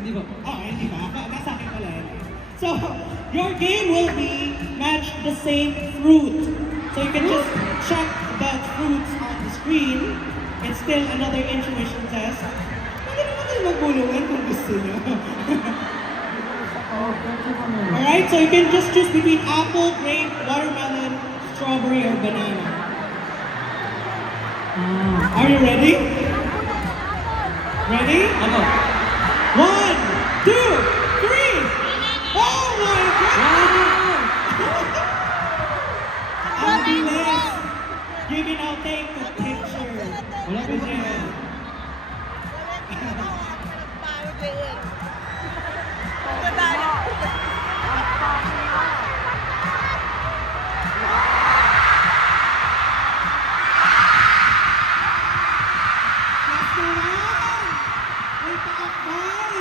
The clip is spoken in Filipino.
Hindi ba po? Oh, hindi ba? Nasa akin pala yan. So, your game will be match the same fruit. So you can just check the fruits on the screen. It's still another intuition test. Pwede naman kayo magbulungan kung gusto nyo. Alright, so you can just choose between apple, grape, watermelon, strawberry, or banana. Are you ready? Ready? Ano? 1, 2, 3! Oh my God! Ang bilis! Give it out, take the picture. Wala po siya. Yes, naman! May paakbay!